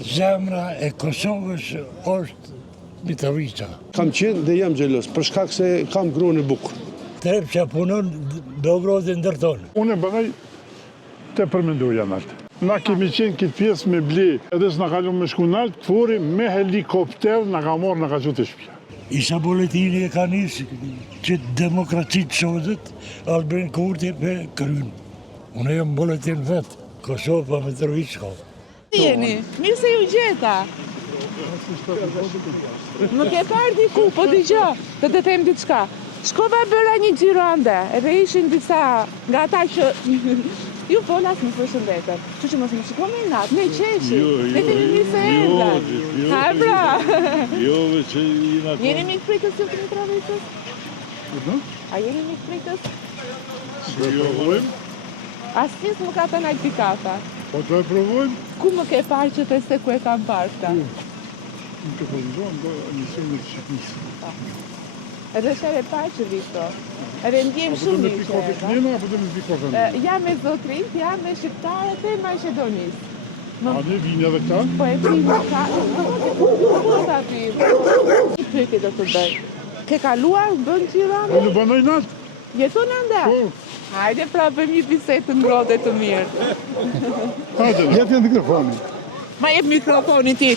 Zemra e Kosovës është Mitrovica. Kam qenë dhe jam xhelos, për shkak se kam gruan e bukur. Trep që punon, Beogradin ndërton. Unë e bënaj të përmendoja naltë. Na kemi qenë këtë pjesë me ble, edhe s'na kalon me shku naltë, fori me helikopter na ka marrë, na ka qëtë të shpja. Isa boletini e ka njësë që demokracitë shodët, Albin Kurti për krynë. Unë jam boletin vetë, Kosovë për Mitrovica. Jeni, mirë se ju gjeta. Nuk e parë diku, po digjo, të them diçka. Shkova bëra një xhiro ande, edhe ishin disa nga ata që ju folas më përshëndetën. Që mos më shikoni natë, ne qeshi. Ne kemi mirë se erdhat. Ha bra. Jo, që jina të... Jeni mikë pritës ju të Mitrovicës? A jeni mikë pritës? Si jo vojmë? Asnjës më ka të najtë pikata. Po të e provojmë? Ku më ke parë që të se ku e kam parë këta? Në të përëndohëm do emisionet Shqipnisë. Edhe shere parë që vito. Edhe ndjem shumë një që e da. Apo do me pikofë? Jam me zotrinjt, jam me shqiptarët e Maqedonisë. A ne vinë edhe këta? Po e pimë ka, po ta pimë. Një pyetje do të bëj. Ke kaluar në bën Tirana? Po në banoj natë? Jeton ande? Po. Hajde pra bëjmë një bisedë të ngrohtë të mirë. Hajde, jep një mikrofonin. Ma jep mikrofonin ti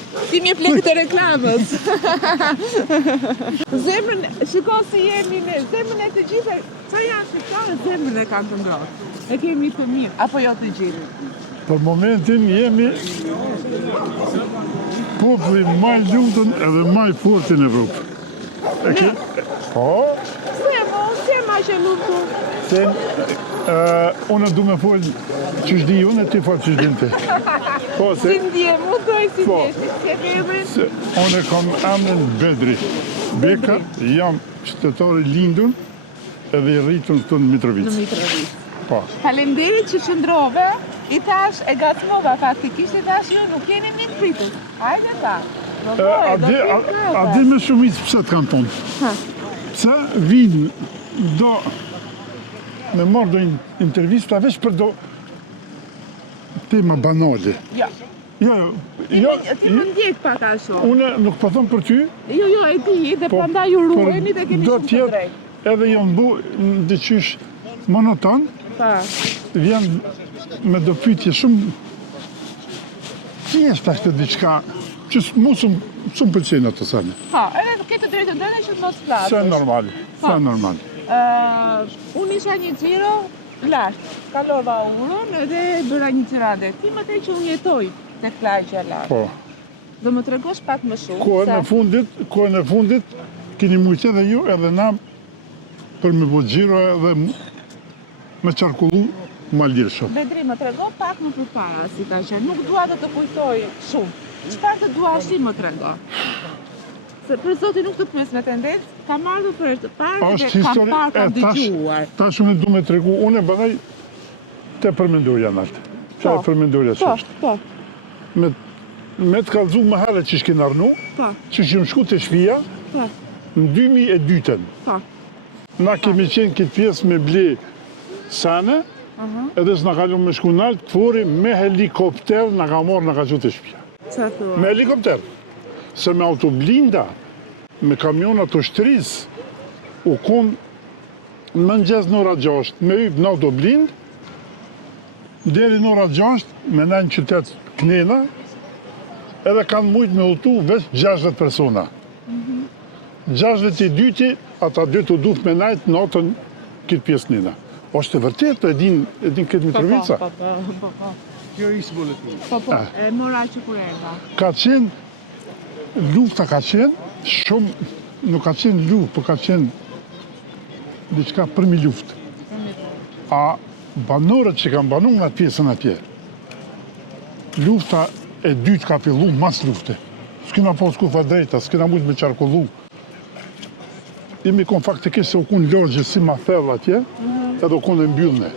m'jep lekët e reklamës. Zemrën, shiko si jemi ne, zemrën e të gjithë, sa janë shqiptarë, zemrën e kanë të ngrohtë. E kemi të mirë, apo jo të gjithë? Për momentin jemi populli maj lumëtën edhe maj fortë në Evropë. E ke? Po? Se ma që lumëtën? Unë du me folë që shdi unë e ti folë që shdim ti. Si ndje, mu doj si ndje, si bedri? Unë e kam emrin Bedri. Beka, jam qytetari lindun edhe i rritun këtu në Mitrovicë. Në Mitrovicë. Po. Faleminderit që qëndrove, i tash e gacmova faktikisht, i tash ju nuk jeni një pritës. Hajde ta. A di me shumicë pëse të kanë tonë? Pëse vinë do me marrë do intervista veç për do tema banale. Ja. Ti më ndjek pak a shumë. Unë nuk po thonë për ty. Jo, e di, dhe prandaj ju ruheni dhe keni shumë të drejtë. Edhe janë bu në dyqysh monoton, vjen me do pyetje shumë ti është ashtë diçka që mu shumë pëlqenë ato sane. Edhe ke të drejtë ndërë që të mos flasësh. Se e normal. Unë isha një xhiro lartë, kalova urën edhe bëra një xhirade. Ti më the që unë jetoj tek plagja lartë. Po. Do më tregosh pak më shumë. Kohën e fundit, keni mujtë edhe ju edhe na për me bo xhiro edhe me qarkullu ma lirë shumë. Bedri, më trego pak më përpara si ka qenë. Nuk dua të toj shumë. Çfarë të dua shi më trego? Se për zotin nuk të pyes me tendencë, kam ardhur për të parë dhe kam dëgjuar. Tash unë du me tregu, unë e bëdaj të përmendoja naltë. Të përmendoja që është. Po. Me të kalëzu më herë që shkenë arnu, që që më shku të shpia, në 2002-ën. Na kemi qenë këtë pjesë me ble sane, edhe s'na kalon me shku naltë, fori me helikopter na ka marrë, na ka qëtë të shpia. Me helikopter. Se me autoblinda, me kamionat të shtëris, u konë në mëngjes në ora 6, me ypë në autoblind, deri në ora 6, me në qytet Knena, edhe kanë mujtë me utu veç 60 persona. 62, ata 2 të duf me najtë natën këtë pjesë Knena. Është e vërtet, e din këtë Mitrovica? Po. Kjo ishë boletin. Po, e mora që kur erdha. Ka qenë, lufta ka qenë, shumë, nuk ka qenë luftë, po ka qenë diçka përmi luftë. A banorët që kanë banu nga pjesën atje, lufta e dytë ka fillu mas lufte. S'kina po s'kufa drejta, s'kina mujtë me qarkullu. Imi kon faktikisht se u kun lorgje si ma thellë atje, edhe u kun e mbyllne.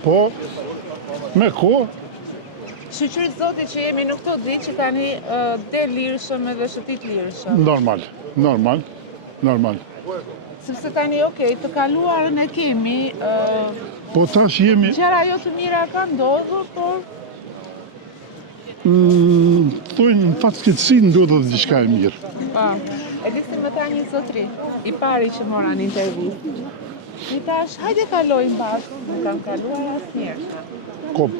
Po, me ko, Shqyqyrit zotit që jemi në këto ditë që tani del lirëshëm edhe shëtit lirëshëm. Normal. Sepse tani, të kaluarën e kemi, po tash jemi... gjëra jo të mira ka ndodhur, por... thojnë në fatkeqësi ndodhet diçka e mirë. E di se më tha një zotri, i pari që mora në intervistë. I thash, hajde kalojmë bashkë, nuk kam kaluar asnjëherë. Kop.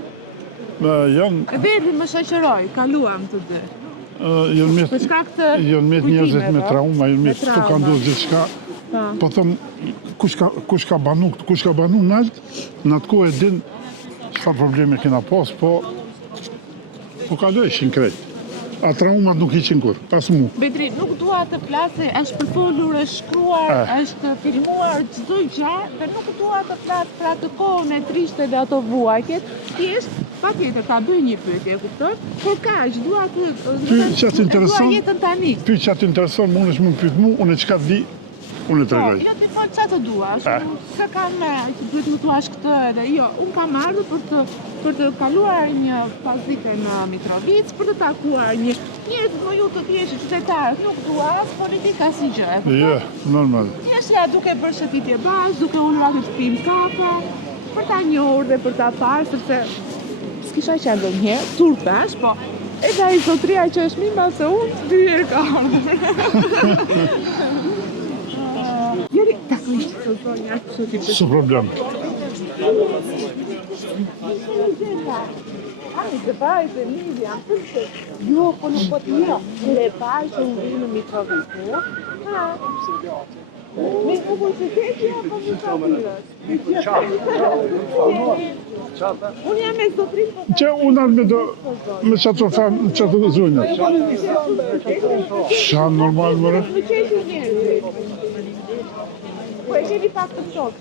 Janë Verdi më shoqëroi, kaluam të dy. Për shkak të janë me njerëzit me trauma, janë me këtu ka ndodhur diçka. Po them kush ka banu nalt, në atë kohë e din çfarë probleme kena pas, po kalojshin krejt. A traumat nuk ishin kur, pas mu. Bedri, nuk dua të flasë, është përfolur, është shkruar, është filmuar çdo gjë dhe nuk dua të flas për atë kohën e trishtë dhe ato vuajtjet. Thjesht, patjetër ta bëj një pyetje, e kupton? Por kaq, dua të jetën tani. Pyet çat intereson, më unë më pyet mu, unë çka di, unë të tregoj. Jo, ti fol çfarë të duash, s'ka kam që duhet më thuash këtë edhe jo, unë kam ardhur për të kaluar një pazike në Mitrovic, për të takuar njerëz më ju të thjeshtë qytetarë, nuk dua as politika si gjë. Jo, normal. Thjeshtja duke bërë shëtitje bashkë, duke ulur aty të pim kafe, për ta njohur dhe për ta parë, sepse s'kisha qenë ndonjëherë, turp tash, po edhe ai zotria që është më se unë, dy herë ka ardhur. Jeri, takuish të zonja, Së problem. Hajde, vajte, Livia, jo, po nuk po të mira. Le vajte u vinë në Mitrovicu. Mi universiteti apo Mitrovicës? Unë jam me zotrin. Që unë me qatë zonja. Shanë normal, mërë? Më qeshë njerëzit. Po e keni pak të shokë.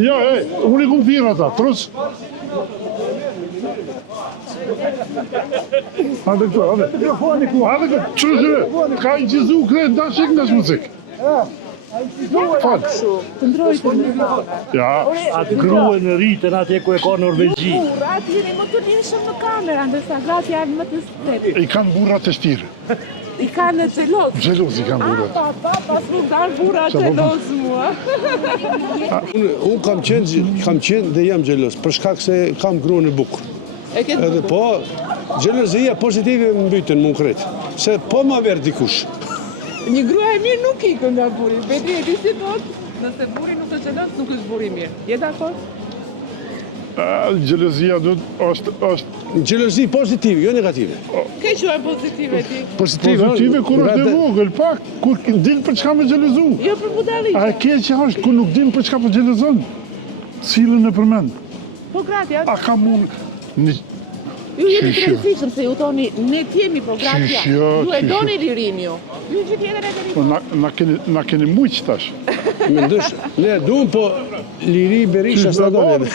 Jo, unë i kumë thirë ata, trus. Hade këto, hade. Hade këto, qërëshëve. Ka i gjizu krejt, da shik në shmuzik. Falë. Të ndrojtë në vave. Ja. Atë gruen në rritën atje ku e ka Norvegji. Burrat jeni më të linë shumë në kamera, ndërsa gratë janë më të stetë. I kanë burrat të shtirë. I kanë xheloz. Xheloz i kanë burrat. Pas nuk kanë burra xheloz mua. Unë kam qenë dhe jam xheloz, për shkak se kam gruan e bukur. Edhe po, xhelozia pozitive më mbytën më konkret, se po ma verë dikush. Një grua e mirë nuk ikën nga buri. Bedri e di si thot, nëse buri nuk është xheloz, nuk është buri i mirë. Je dakord? Xhelozia është Xhelozi pozitive, jo negative. Ke quaj pozitive ti? pozitive kur është e vogël, pak, kur din për çka me xhelozu. Jo për budalliqe. A e keqja është kur nuk din për çka po xhelozon. Cilën e përmend. Po gratja. A ka mund Ju jeni të rëndësishëm se ju thoni ne t'jemi po gratja. Ju e doni lirin ju. Ju që tjetër e keni. Na keni mujq tash. Mendosh, ne duam po liri Berisha s'na doni.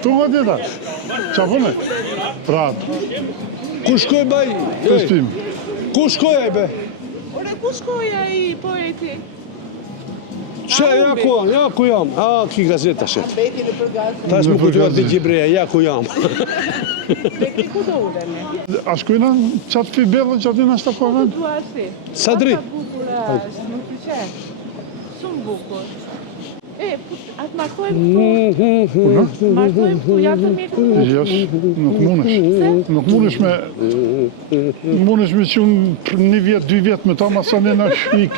Tu më dita. Qa pëne? Pra, Ku shkoj baj? të shpim. Ku shkoj e be? Ore, ku shkoja i poeti? Ja ku jam. Ki gazeta shet. Beti në përgazë. Tash më kujtuar të Gjibreja, ja ku jam. Beti ku do ulemi? A shkojna qatë fibellë që aty në ashtë të kohën? Dua si. Sa drit? Bukur është, më pëlqen. Shumë bukur. Atë martojmë këtu. Martojmë këtu, janë të mirë të mirë. Jesh, nuk mundesh me qënë për një vjetë, 2 vjetë me ta masane në shpik.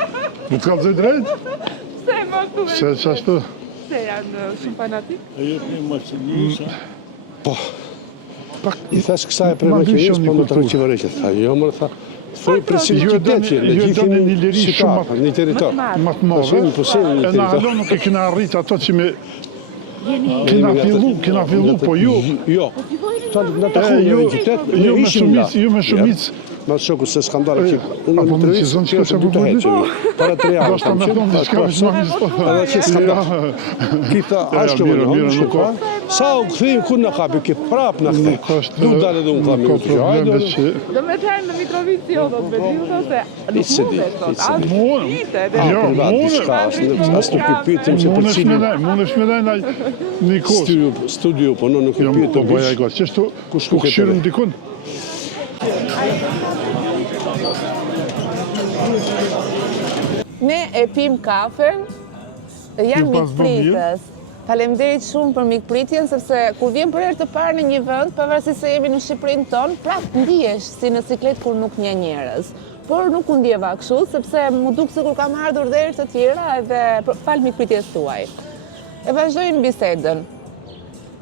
Më të kalëzoj drejt? Se më të Se që ashtu? Se janë shumë fanatik. Po. I thash kësa e preveqenjes, po më të rëqivareqet. Jo, më tha, thoi presin qytetje, në gjithë një shqiptar, një territor. Më të marrë. E në halon nuk e kina arrit ato që me... Kina fillu, po ju... Jo. Në të ku një qytet, në ishim la. Ju me shumic... Ma të shoku se skandale që unë në të rrisë, që është dy të heqë. Para 3 javë. Doshta me thonë diçka me shumic... Edhe që skandale. Kita, ashtë më në honë, shkuka. Sa u këthim, ku në kapi, këtë prap në këthim. Nuk dalë edhe unë kapi. Do me tajnë në Mitrovici, jo, do të bedriu, do se... Nuk Mundesh me daj një kosë. Studio, po në nuk e pjetë të bëja i gosë. Qështu, ku këshirën dikun? Ne e pim kafen, jam një pritës. Faleminderit shumë për mikpritjen, sepse kur vjen për herë të parë në një vend, pavarësisht se jemi në Shqipërinë tonë, prap ndihesh si në siklet kur nuk nje njerëz. Por nuk u ndjeva kështu, sepse më duk se kur kam ardhur deri të tjera edhe fal mikpritjes tuaj. E vazhdojmë bisedën.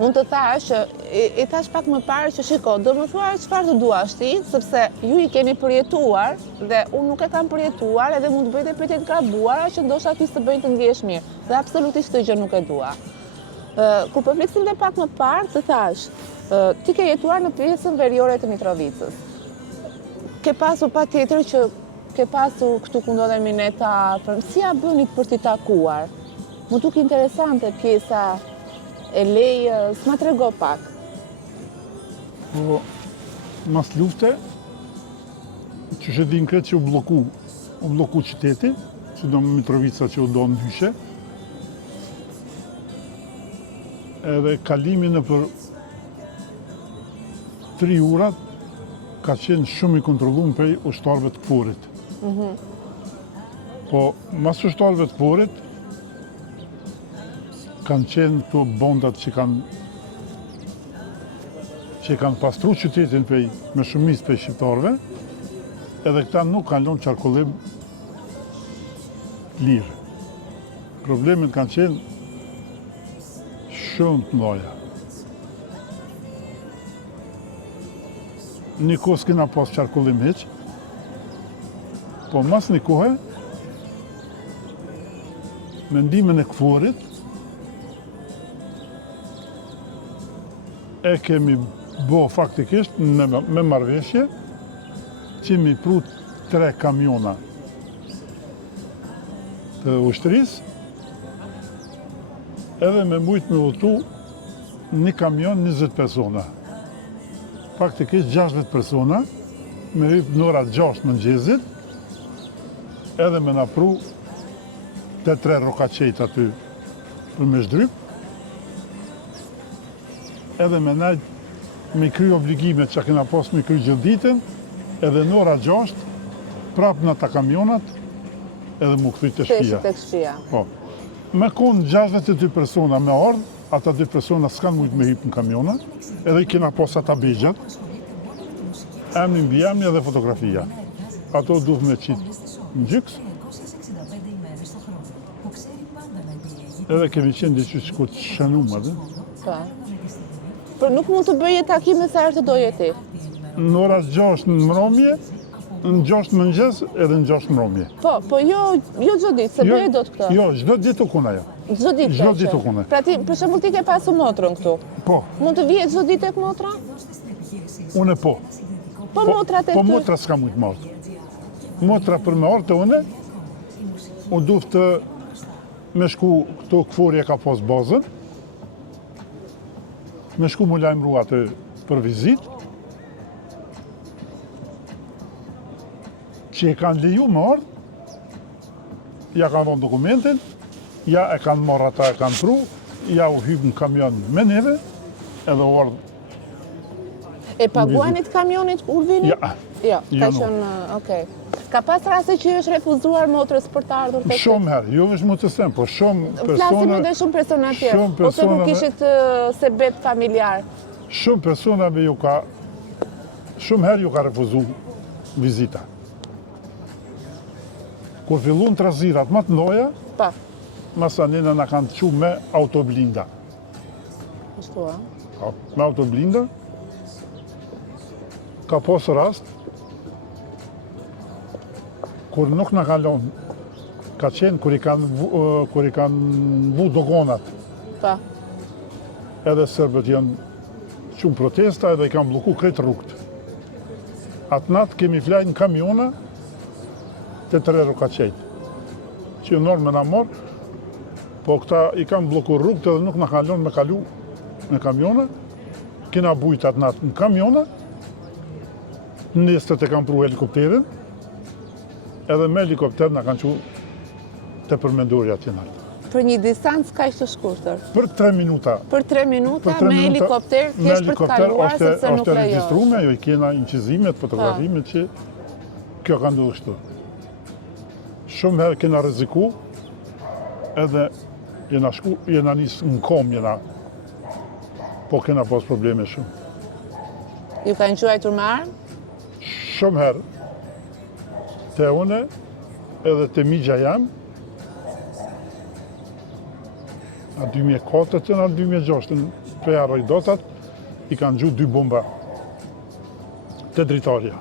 Unë të thash, i thash pak më parë që shiko, do më thuar çfarë të duash ti, sepse ju i keni përjetuar dhe unë nuk e kam përjetuar edhe mund të bëjt e pyetje të gabuara që ndoshta ti të bëjnë të ndjesh mirë. Dhe absolutisht këtë gjë nuk e dua. Kur po flisim dhe pak më parë, të thash, ti ke jetuar në pjesën veriore të Mitrovicës. Ke pasur patjetër që ke pasur këtu ku ndodhemi ne të afër. Si ja bënit për t'i takuar? Më duk interesante pjesa e lejës, ma trego pak. Po, mas lufte, që shë din kretë që u bloku qyteti, që do Mitrovica që u do ndyshe, edhe kalimi në për 3 urat ka qenë shumë i kontrolluar prej ushtarëve të Kforit. Po, mas ushtarëve të Kforit, kanë qenë të bondat që kanë pastru qytetin me shumicë prej shqiptarëve, edhe këta nuk kanë lënë qarkullim lirë. Problemet kanë qenë shumë të mëdha. Një kohë s'kena pas qarkullim hiç, po mas një kohë, mendimin e Kforit, e kemi bo faktikisht me marrëveshje që mi pru 3 kamiona të ushtrisë edhe me mujt me udhëtu një kamion 20 persona. Faktikisht 60 persona me hyp në ora 6 mëngjezit edhe me na pru të 3 rokaqejt aty për me shdryp edhe me najtë me kry obligimet që kena pas me kry gjithë ditën, edhe në ora 6, prapë në ta kamionat, edhe mu këthy të shpia. Po. Me konë 62 persona me ardhë, ata 2 persona s'kanë mujtë me hypë në kamionat, edhe i kena pas ata begjat, emni mbi emni edhe fotografia. Ato duhet me qitë në gjyks, edhe kemi qenë dhe që shku të shënumë, edhe. Por nuk mund të bëje takime sa herë të doje ti? Në oras 6 në mbrëmje, në 6 mëngjes edhe në 6 mbrëmje. Po jo çdo ditë, se bëje dot këtë. Jo, çdo ditë u kuna jo. Çdo ditë? Çdo ditë u kuna. Pra ti, për shembull ti ke pasur motrën këtu? Po. Mund të vije çdo ditë tek motra? Unë po. Po motrat e ty? Po motra s'ka mujt marrë. Motra për me ardhë të une, unë duhet të me shku këto Kfori e ka pas bazën, me shku mu lajmëru atë për vizit, që e kanë leju më ardhë, ja kanë dhonë dokumentin, ja e kanë marrë ata e kanë pru, ja u hypë në kamion me neve, edhe u ardhë. E paguanit kamionit kur vini? Ja. Jo, ka qënë, okej. Ka pas raste që është refuzuar motrës për të ardhur të këtë? Shumë herë, jo veç motrës tem, po shumë persona... Flasim edhe shumë persona tjerë, ose nuk ishit sebeb familjar? Shumë personave ju ka... Shumë herë ju ka refuzu vizita. Kur fillun trazirat më të ndoja, masanina na kanë të qu me autoblinda. Ashtu, a? Me autoblinda, ka posë rast, kur nuk në kalon, ka qenë kur i kanë vu dogonat. Pa. Edhe sërbët janë qumë protesta edhe i kanë bloku kretë rrugët. Atë natë kemi flajnë kamiona të 3 rokaqejt. Që ju nërë me në morë, po këta i kanë bloku rrugët edhe nuk në kalon me kalu me kamiona. Kena bujtë atë natë në kamiona, nestët e kanë pru helikopterin, edhe me helikopter në kanë që të përmendurja të nartë. Për një distancë ka ishte shkurtër? Për 3 minuta. Për 3 minuta me helikopter, thjesht për të kaluar, sepse nuk lejohet. Është registrume, jo i kena incizimet, fotografimet që kjo ka ndodhur kështu. Shumë herë kena rreziku, edhe Jena shku, jena nisë në kom, po kena pas probleme shumë. Ju kanë quajtur me armë? Shumë herë, te une, edhe te migja jam, a 2004 në 2006, preja rojdotat, i kanë gjuhë 2 bomba te dritarja.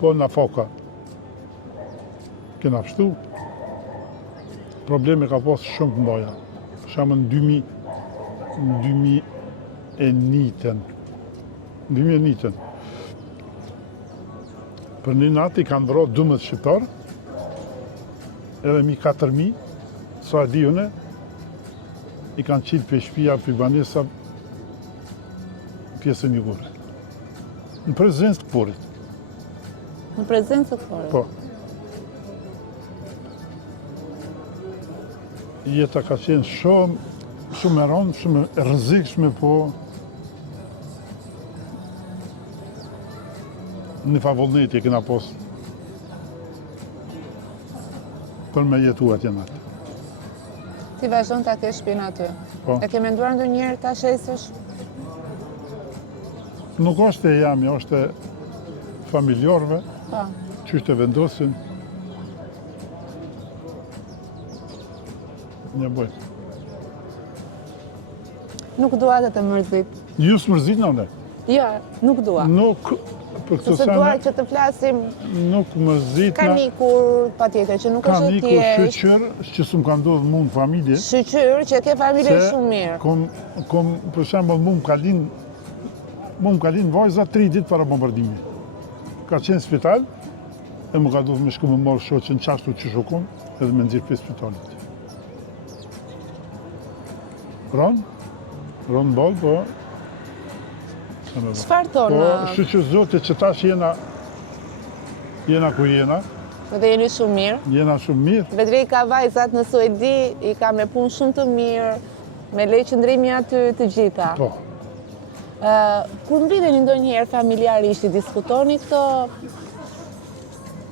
Po në foka, kena pështu, probleme ka pas shumë të mdoja. Shamë në 2001. Për një natë i kanë vro 12 shqiptar, edhe mi 4.000, sa e di une, i kanë qitë për shpia për banesa pjesën një gore. Në prezencë të këporit. Në prezencë të këporit? Po. Jeta ka qenë shumë e rëndë, shumë e rrezikshme, po në favullneti e kena pos për me jetu atje natë. Ti vazhdon ta kesh shtëpinë aty. Po. E ke menduar ndonjëherë ta shesësh? Nuk është e jami, është e familjarëve, Po. qysh të vendosin. Një bëjt. Nuk dua të të mërzit. Ju s'mërzit në ne? Jo, nuk dua. Nuk, për këtë Se dua sene, që të flasim nuk mërzit ka në... mikur, patjetër, që nuk Ka është mikur thjesht. shqyqër, që s'm ka ndodhë mu në familje. Shqyqyr që ke familje shumë mirë. Kom, për shembull, mu më ka linë vajza 3 ditë para bombardimi. Ka qenë spital, e më ka ndodhë me shku me marrë shoqën qashtu që shokon, edhe me nxirë për spitalit. Ronë ballë, po... Çfarë Po, thonë? shqyqër zote që tash jena ku jena, Dhe jeni shumë mirë. jena shumë mirë. Vedri ka vajzat në Suedi, i ka me punë shumë të mirë, me lej qëndrimi aty të gjitha. Po, Kur mbidheni ndonjëherë familjarisht, i diskutoni këto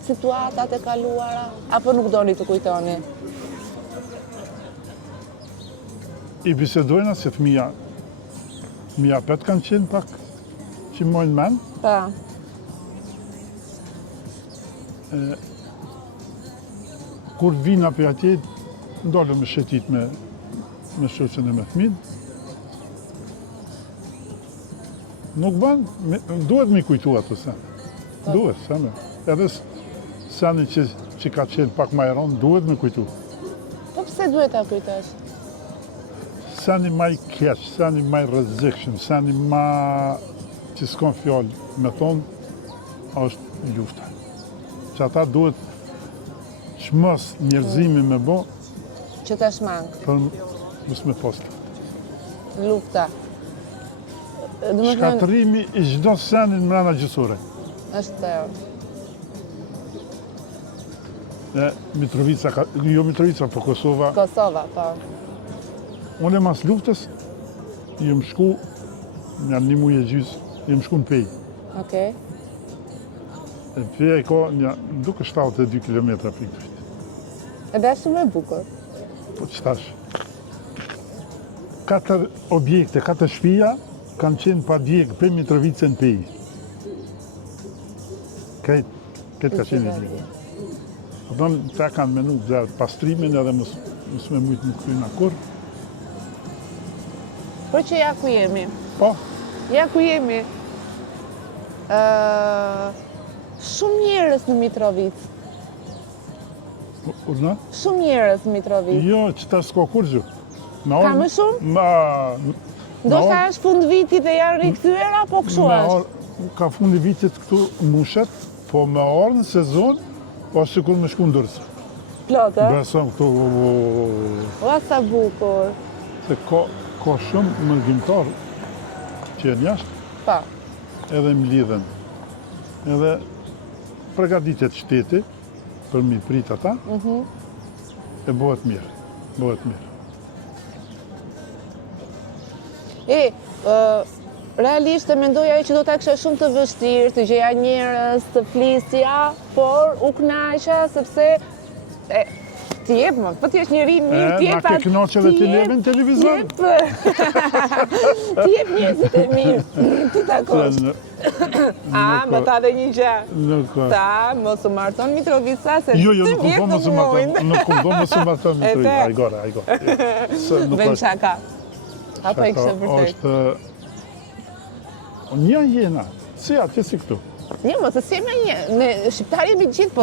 situatat e kaluara, apo nuk doni të kujtoni? i bisedojna se fëmija pet kanë qenë pak që mojnë men. Pa. Kur vina për atje, ndalë me shetit me shoqën e me fëmin. Nuk ban, duhet me kujtu ato sen. Duhet, sene. Edhe seni që ka qenë pak ma e ronë, duhet me kujtu. Po pse duhet ta kujtosh? Seni ma i keq, seni ma i rrezikshëm, seni ma që s'kon fjallë me thonë, është lufta. Që ata duhet shmës njerëzimi me bo, Që ta shmangë, për mos me posta. lufta. Shkatrimi i çdo seni në mrena gjysore. Është të E Mitrovica, jo Mitrovica, po Kosova. Kosova, po. Unë mas luftës, jem shku, në 1 muaj e gjys, jem shku në Pej. Okej. E Peja i ka duke 72 km për këtë. Edhe është shumë e bukur. Po që tash. 4 objekte, 4 shtëpia kanë qenë pa djegë për Mitrovicën në Pej. Këtë ka qenë i djegë. Ta kanë menu dhe pastrimin edhe mos me mujtë në kryna kur. Por që ja ku jemi. Po, Ja ku jemi. Shumë njerëz në Mitrovic. urna? Shumë njerëz në Mitrovic. Jo, që ta s'ka kur gjë. Ka më shumë? Ndoshta është fund vitit dhe janë rikthyer apo kështu është? Ka fundi vitit këtu mushet, po me orë në sezon, po sikur me shku ndërës. Plotë? Besëm këtu, Ua sa bukur. se ka shumë mëngimtar që janë jashtë, Pa. edhe më lidhen. Edhe përgatitet shteti, për mi prit ata, e bëhet mirë. Bëhet mirë. Realisht e mendoja që do ta kisha shumë të vështirë, të gjeja njerëz, të flisja, por u kënaqa sepse Ti jep më, po ti është njeri mirë, ti jep... Na ke kënaqë edhe ti neve në televizor? Ti jep njerëzit e mirë, ti takosh. Me ta dhe një gjë. Nuk ka. Ta, mos u marton Mitrovica, se Jo, të nuk vjetë kupton nuk mos u marton. mojnë. Nuk kupton mos u marton Mitrovica. Ajgore. Vem shaka. Apo e kështë vërtet? Një jena, si atë si këtu. Një, mos e si me një. Ne shqiptarë jemi gjithë, po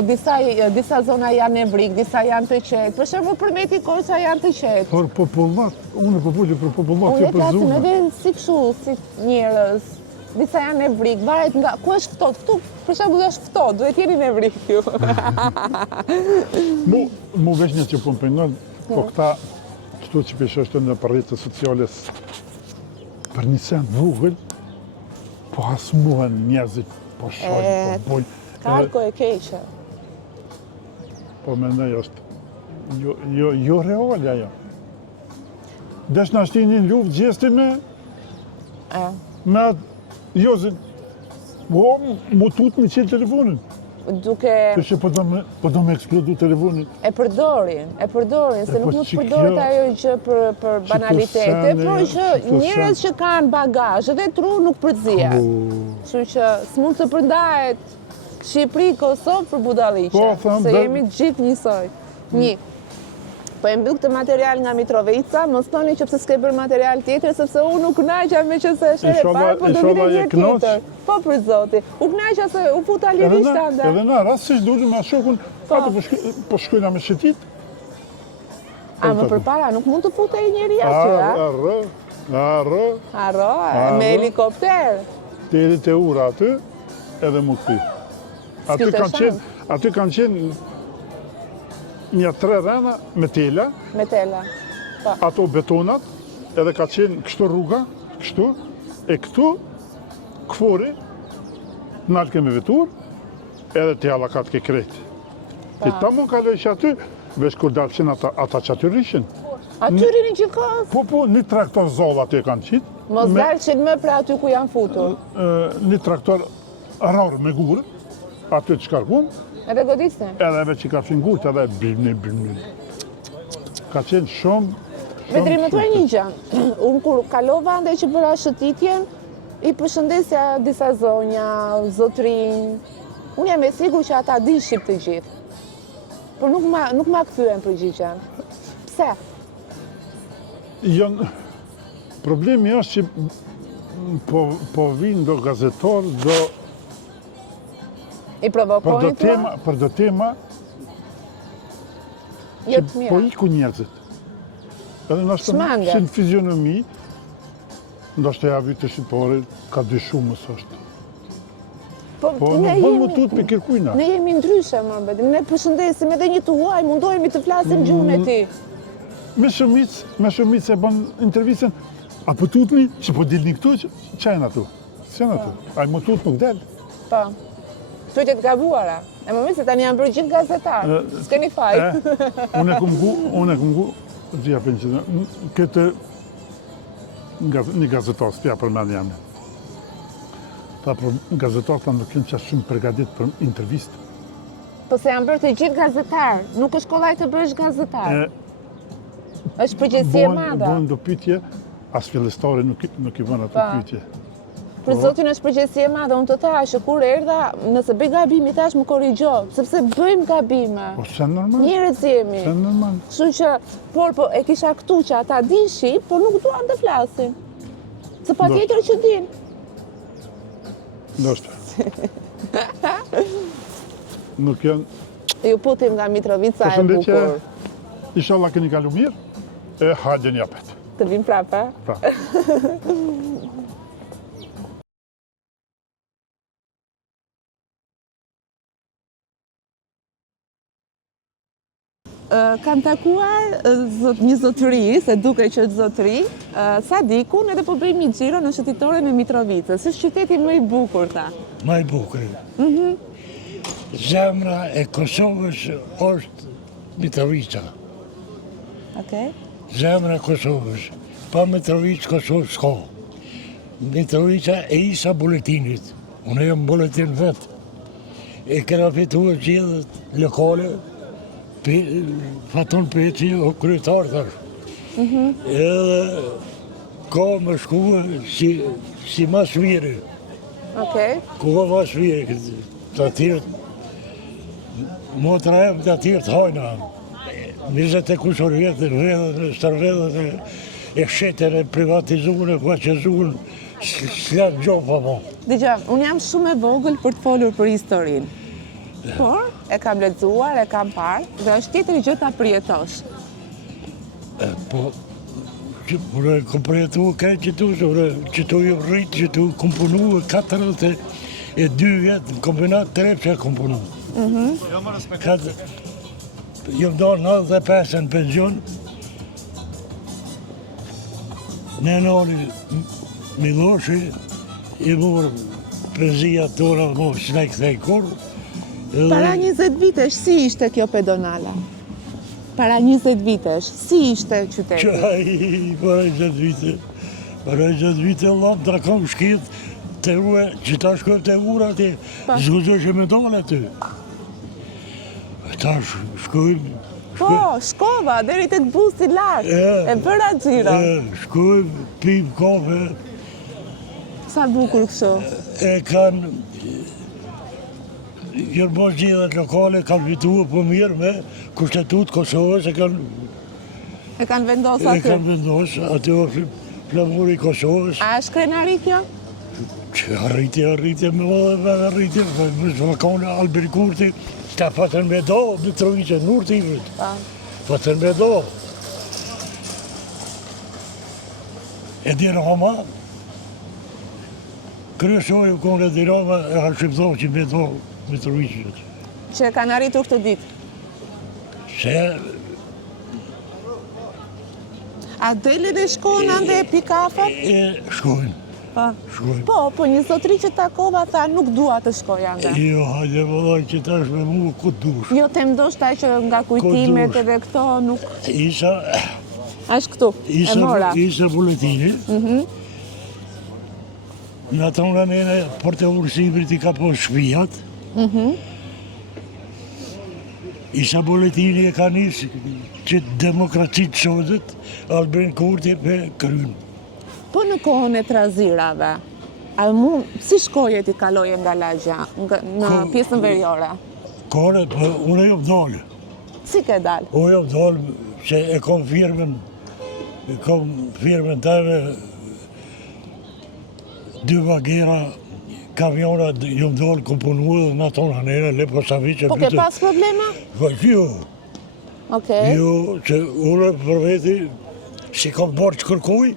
disa zona janë e vrikë, disa janë të qetë. Për shembull përmeti Korça janë të qetë. Por popullat, unë po folj për popullat, jo Unë për flasim zunë. edhe si kështu, si njerëz. Disa janë e vrikë, varet nga ku është ftohtë. Këtu, për shembull, është ftohtë, duhet jeni me vrikë ju. Mu veç një që punë pëndon, po këta qëtu që pishështë në për rritës sociales për një sen vogël, po hasmuhen njerëzit, po shojnë, po bojnë. Kalko e keqe. Po mendoj është jo reale ajo. Desh në ashti një luft gjesti me atë, jo zë, mu tut me qilë telefonin. Duke... Që po do me eksplodu telefonin. E përdorin, se nuk mund të përdorit ajo gjë për banalitete, por që njerëz që kanë bagazh edhe tru nuk përdzia. Kështu që s'mund të përndahet Shqipëri, Kosovë për budalliqe, se jemi gjithë njësoj. Po e mbyll këtë material nga Mitrovica, mos thoni që pse s'ke bërë material tjetër, sepse unë nuk kënaqa me që se është e parë, po do vite një tjetër. Po për zoti, u kënaqa se u futa lirisht anda. Edhe na, rastësisht dulim me shokun, atë po shkojna me shetit. A më përpara, nuk mund të futej njeri aty, a? Arro, me helikopter. Deri te ura aty, edhe mu këti. Aty kanë qenë një 3 rena me tela. Me tela. Ato betonat, edhe ka qenë kështu rruga, kështu, e këtu, këfori, nalë keme vetur, edhe tela ka të ke krejtë. Ti ta mu kaloj që aty, vesh kur dalë qenë ata që aty rrishin. Aty rrini që kohës? Po, një traktor zoll aty e kanë qitë. Mos dalë qenë më pra aty ku janë futur. Një traktor rarë me gurë, aty të shkarkum, edhe godisne? Edhe që ka qenë gurët, edhe blini. Ka qenë shumë... Vetri më tuaj një gjë. Unë kur kalova ndaj që bëra shëtitjen, i përshëndesja disa zonja, zotrinj. Unë jam e sigur që ata di shqip të gjithë. Por nuk ma këthyen përgjigjen. Pse? Problemi është që po vinë do gazetor, do... I provokojnë të? Për do tema që po iku njerëzit. Edhe nështë që në fizionomi, nështë e javit të shqipore, ka dy shumës është. Po në bënë më tut për kërkujna. Ne jemi ndryshe, më bedim. Ne përshëndesim edhe një të huaj, mundohemi të flasim gjuhën e ti. Me shumic e bën intervjisen, a po tutni që po dilni këtu, që e në tu? Që e në tu? A i më tut nuk del? Pa. Qëtjet gabuara. E më mirë se tani janë bërë gjithë gazetarë. S'keni faj. Unë e këmë gu, dhja për një këtë një gazetar, s'pja për men janë. Ta për gazetar të nuk jenë që shumë përgadit për intervjist. Po se janë bërë të gjithë gazetarë, nuk është kollaj të bërësh gazetarë. është përgjegjësi e madhe. Bojnë do pyetje, as fillestari nuk i bën ato pyetje. Për zotin është përgjegjësi e madhe, unë të thashë, kur erdha, nëse bëj gabim i thash më korrigjo, sepse bëjmë gabime. Po se normal. Njerëz jemi. Se normal. Kështu që, po e kisha këtu që ata din shqip, por nuk duan të flasin. Se patjetër që din. Ndoshta. Nuk janë... Ju putim nga Mitrovica e bukur. Inshallah keni kalu mirë, e hajden japet. Të vim prapë, Pra. Kam takuar një zotëri, se duke që është zotëri, Sadikun edhe po bëjmë një xhiro në shëtitore me Mitrovicës. Është qyteti më i bukur, ta. Më i bukur. Zemra e Kosovës është Mitrovica. Okej. Zemra e Kosovës. Pa Mitrovicë Kosovë s'ka. Mitrovica e isa buletinit. Unë jam buletin vetë. E këna fituar gjithë lokale Faton Peci, o kryetar thash. Edhe ka më shku si mas mire. Okej. Ku ka mas mire, të tjertë, motra e të tjertë hajna. 20 kusur vjetë, vedhën, stërvedhën, e shetën, e privatizuën, e kuaqezuën, s'lak gjohë pa mo. Dëgja, unë jam shumë e vogël për të folur për historinë. Por, e kam lexuar, e kam parë, dhe është tjetër gjë ta përjetosh. Po, kur e kom përjetu kaj që tu jem rritë, që tu kom punu 42 vjetë në kombinat të repë që e kom punu. Jem do 95 në pension, në noni Miloshi, i morë penzia tona, s'ne këthej kur. Para 20 vitesh, si ishte kjo pedonala? Para 20 vitesh, si ishte qyteti? Para 20 vite. Para 20 vite, Allah, të kam shkit të uë, që ta shkojmë të ura ati, zguzëshe me dole aty. Ta shkojmë... Po, shkova, deri të busi lartë, e bëra gjira. Shkojmë, pim kafe. Sa bukur kështu. E kanë... Jërmos gjithet lokale kanë vituë për mirë me kushtetut Kosovës, e kanë vendosë aty. E kanë vendosë, aty o flamuri Kosovës. A është krenari kjo? Që arritje, me arritje, më kone Albert Kurti, ta fatën me do, Mitrovice, nur të ivrit. Fatën me do. E di Roma, kryesori u kone di Roma, e ka shqiptohë që me do, Mitrovice. Që kanë arritur këtë ditë? Se... A dele dhe shkojnë ande e pikafët? Shkojnë. Po, një zotri që takova tha nuk dua të shkoj ande. Jo, hajde vëllaj që tash me mu ku dush. Jo, të ndoshta që nga kujtimet edhe këto nuk... Isha... Ashtë këtu, e mora. Isha buletini. Në tonë nene për të urësimrit i ka po shpijat. Isha buletini e ka njësë që demokracitë shodët, Albert Kurti për krynë. Po në kohën e trazirave, si shkoje ti kaloje nga lagja, në pjesën veriore? Kone, unë e jom dalë. Si ke dalë? Unë jom dalë që e kom firmen tëve, 2 vagera, kamiona, jom dalë, kom punu dhe në tonë anere, Lepo Savice. Po ke pas problema? Jo. Okej. Jo, që unë për veti, si kom borç kërkuj,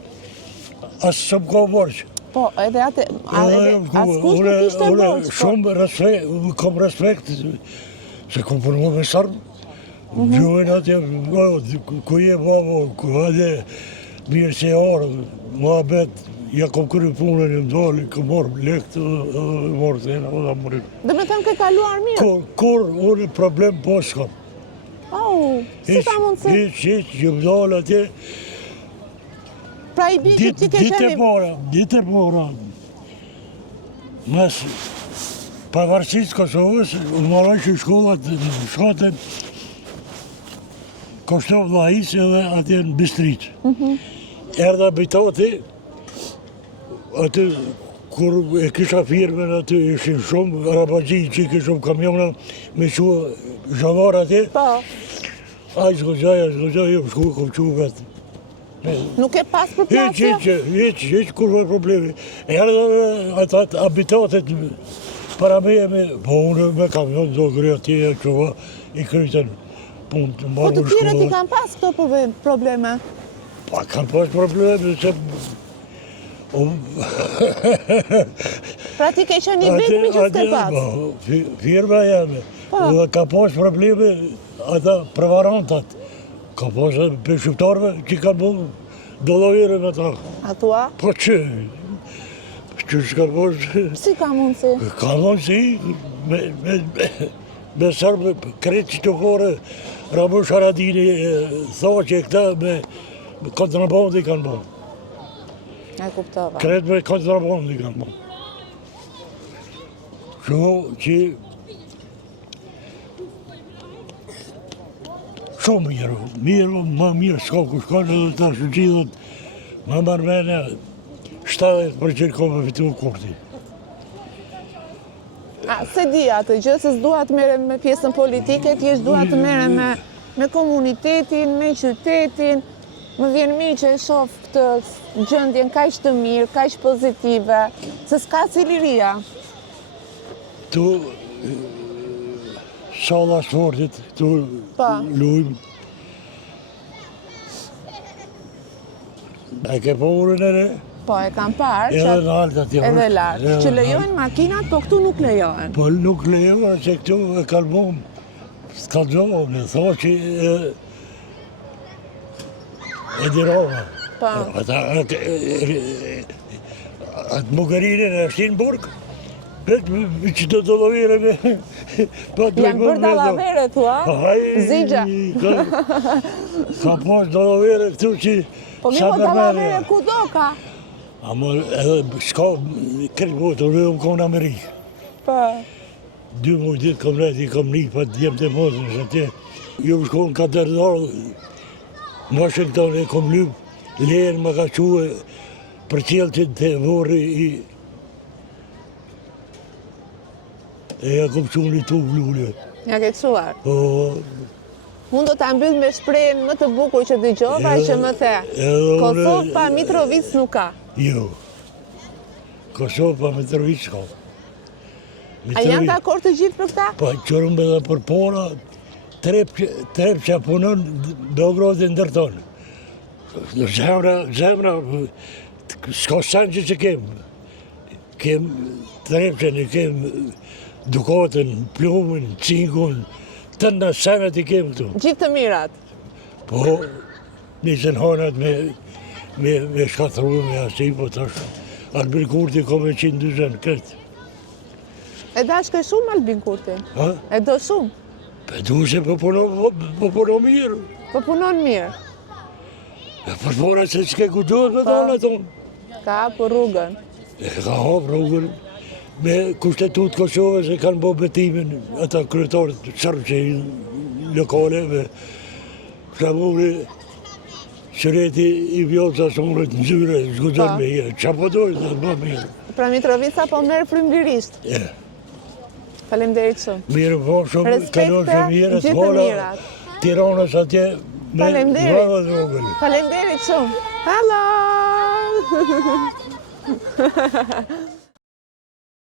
asë së më ka borç. Po, edhe atë, askush nuk ishte borç. Shumë kom respekt, se kom punu me sërmë. Gjojnë atje, ku je babo, ku hadje mirë se orë, ma bet, ja kom kërë punën e mdoli, kom morë lektë, morë të ena, oda mërim. Dhe me thëmë ke kaluar mirë? Kur unë problem po s'kam. Si ta mundësi? Hiq, që mdoli atje, pra i bi që ti ke qeni... Dite mora, mes pavarësisë Kosovës, u marroj që shkollat në shkatën Koshtov Vlajisë edhe atje në Bistriqë. Erdha bitati, aty kur e kisha firmen aty ishin shumë, Arabagji që kishin shumë kamiona, me qua zhavar atje. Aj zgëgjaj, jo shku, kom qu vetë. Nuk e pas për plasja? Hiq, kur për problemi. Erdha atat habitatet para me, po unë me kamion do gërë atje, qova, i kryten punë të marrë Po të tjere ti kanë pas këto probleme? Pa, kanë pas probleme, se... Pra ti ke qenë i vetmi që s'ke pas? Firma jeme, dhe ka pas probleme ata prevarantat. Ka pas për shqiptarve që kanë bu dollojere me ta. A tua? Po që s'ka pas... Si ka mundësi? Ka mundësi, me sërbe kretë që të kore, Ramush Haradini tha që këta me kontrabandi kanë bu. E kuptova. Kretë me kontrabandi kanë bu. Shumë që Shumë mirë, më mirë s'ka ku shkon edhe ta shëgjidhët, më marrëmene 70% ka me fitu kurti. Se di atë gjë, se s'dua të merrem me pjesën politike, thjesht dua të merrem me komunitetin, me qytetin. Më vjen mirë që e shoh këtë gjendjen kaq të mirë, kaq pozitive, se s'ka ciliria. Tu salla sportit, tu lujmë. E ke po urën e re? Po, e kam parë. Edhe në altë atje. Edhe lartë. Që lejojnë makinat, po këtu nuk lejohen. Po nuk lejohen, që këtu e kalbom, s'kalzohëm, e tho që e dirova. Po. Atë Mugarinin e shtinë burg, vetë që të dollovire me... Janë bërë dallavere, thua? Zigja. Ka pas dollovire këtu që... Po mi po dallavere ku do ka? Amo edhe s'ka këtë botë, unë kom në Amerikë. Po. 2 muaj ditë kom rejti, kom një pa djemë të mozën, që atje. Jo më shkon 4 darë, Washington e kom lypë, lejën më ka quë për qeltit të vorri i... E ja kom qunë një tukë lullë. Ja ke quar? Po... Unë do të mbyll me shprehjen më të bukur që dëgjova që më the. Kosovë pa Mitrovic nuk ka. Jo. Kosovë pa Mitrovic ka. A janë dakord të gjithë për këta? Po, qërëm edhe për pora, trep që punon, Beogradin ndërton. Zemra, s'ka sanë që kemë. Kemë trepqen, kemë Dukatën, Plumin, Cinkun, të në sanët i kemë këtu. Gjithë të mirat? Po, nisën hanat me shkatru, me asi, po tash. Albin Kurti ka me 120 këtë. E dashke shumë Albin Kurti? Ha? E do shumë? Pe du se po punon mirë. Po punon mirë? E për pora se s'ke ku duhet me tonë aton. Ka hapur rrugën? E ka hapur rrugën. Me kushtetutë Kosovës e kanë bo betimin ata kryetarët sërbë që lokale me shamuri qëreti i vjotës asonët në zyre, zgudon me jetë. Qa po dojë dhe më mirë. Pra Mitrovica po merë frymëlirisht? Faleminderit shumë. Mirë po shumë, kalon që mirë, të vola Tiranës atje me vëllë dhe vogël. Faleminderit shumë. Hello!